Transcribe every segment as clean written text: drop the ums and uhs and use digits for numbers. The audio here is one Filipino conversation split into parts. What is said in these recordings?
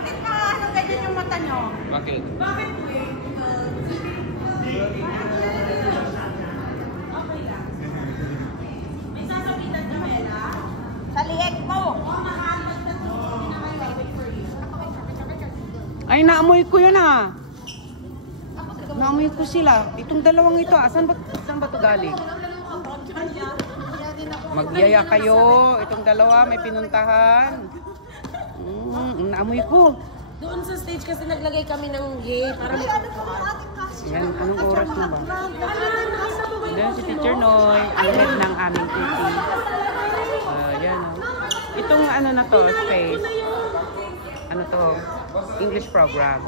Bakit ano ganyan yung mata nyo? Bakit? Bakit po eh? Okay lang. May sasabitan ka, Mela? Sa lieg mo! Ay, naamoy ko yun ah. Naamoy ko sila. Itong dalawang ito, saan ba ito galing? Magyaya kayo. Itong dalawa, may pinuntahan. Naamoy ko. Doon sa stage kasi naglagay kami ng gay para may Yan, anong oras na ba? Yan si Teacher Noy, ang head ng aming PT. Yan o. Itong ano na to, space. Ano to? English program.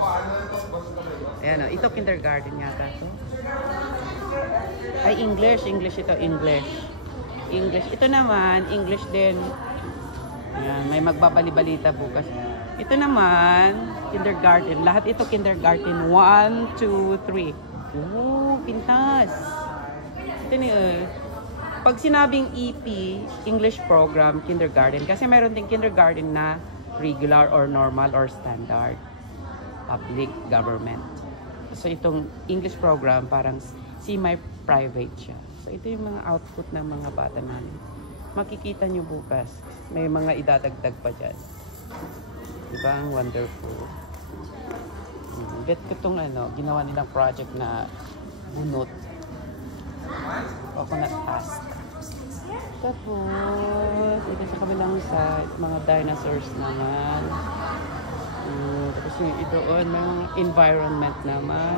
Ayan o. Ito kindergarten yata to. Ay, English. English ito. English. English. Ito naman, English din. Ayan, may magbabali-balita bukas. Ito naman, kindergarten. Lahat ito kindergarten. 1, 2, 3. Oh, pintas. Ito ni pag sinabing EP, English program, kindergarten. Kasi meron din kindergarten na regular or normal or standard. Public government. So itong English program, parang semi-private siya. So ito yung mga output ng mga bata namin. Makikita nyo bukas. May mga idadagdag pa dyan. Diba? Ang wonderful. Bet ko itong ginawa nilang project na bunot. Coconut pasta. Tapos, ito sa kabilang side, mga dinosaurs naman. Tapos yung doon, may mga environment naman.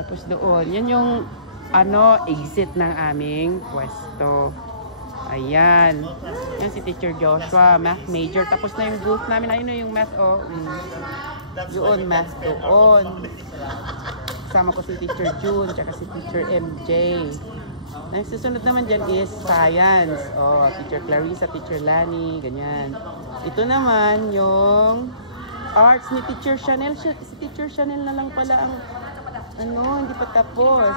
Tapos doon, yan yung exit ng aming pwesto. Ayan. Yan si Teacher Joshua, math major. Tapos na yung booth namin. Ayun na yung math, Yun, math doon. Kasama ko si Teacher June, tsaka si Teacher MJ. Ang susunod naman dyan is science. Teacher Clarissa, Teacher Lani, ganyan. Ito naman yung arts ni Teacher Chanel. Si Teacher Chanel na lang pala ang hindi pa tapos.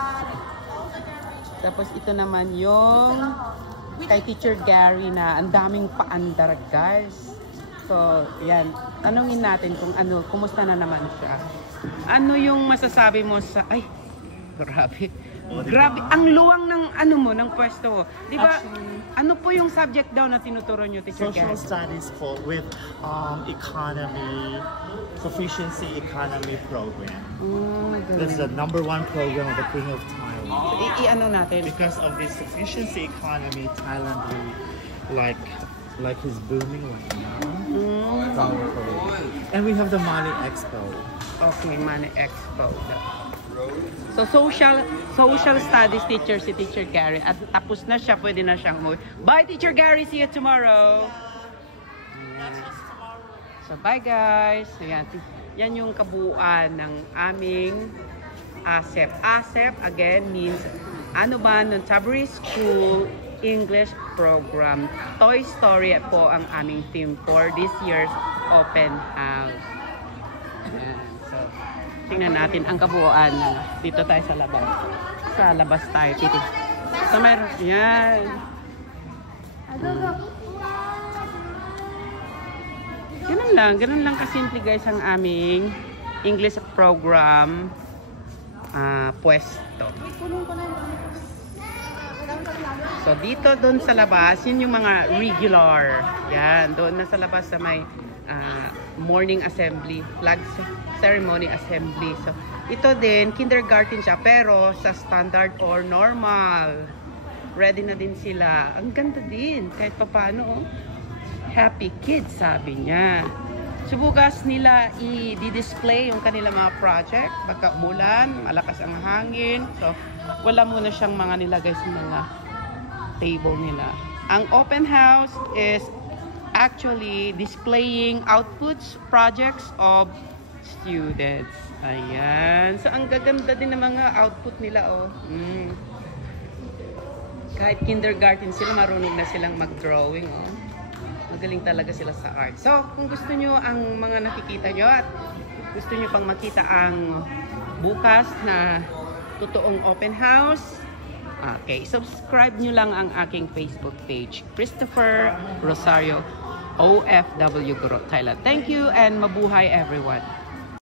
Tapos ito naman yung kay Teacher Gary na ang daming paandar, guys. So, yan. Tanungin natin kung kumusta na naman siya. Ano yung masasabi mo sa... Ay, grabe. Grabe. Ang luwang ng ng pwesto mo. Di ba, ano po yung subject daw na tinuturo nyo, Teacher Gary? Social Studies with economy, proficiency economy program. That's the #1 program of the King of Thailand. I-ano natin? Because of the sufficiency economy, Thailand really like is booming right now. And we have the Money Expo. Okay, Money Expo. So, social studies teacher si Teacher Gary. At tapos na siya, pwede na siyang umuwi. Bye, Teacher Gary! See you tomorrow! Ayan. So, bye guys! Ayan. Yan yung kabuuan ng aming ASEP. ASEP, again, means Taburay School English Program. Toy Story po ang aming theme for this year's open house. Ayan. So, tingnan natin ang kabuuan. Dito tayo sa labas. Sa labas tayo. Titig. So, meron. Yan. Ganun lang kasimple guys ang aming English program pwesto. So, dito doon sa labas, yun yung mga regular. Yan. Doon na sa labas sa may morning assembly, flag ceremony assembly. So, ito din, kindergarten siya, pero sa standard or normal. Ready na din sila. Ang ganda din, kahit pa paano. Happy kids, sabi niya. Subugas nila i-display yung kanila mga project. Baka umulan, malakas ang hangin. So, wala muna siyang mga nilagay sa mga table nila. Ang open house is actually displaying outputs, projects of students. Ayan. So, ang gaganda din ng mga output nila, Kahit kindergarten sila, marunong na silang mag-drawing, Magaling talaga sila sa art. So, kung gusto nyo ang mga nakikita nyo at gusto nyo pang makita ang bukas na totoong open house, okay, subscribe nyo lang ang aking Facebook page, Christopher Rosario OFW Guro, Thailand. Thank you and mabuhay everyone.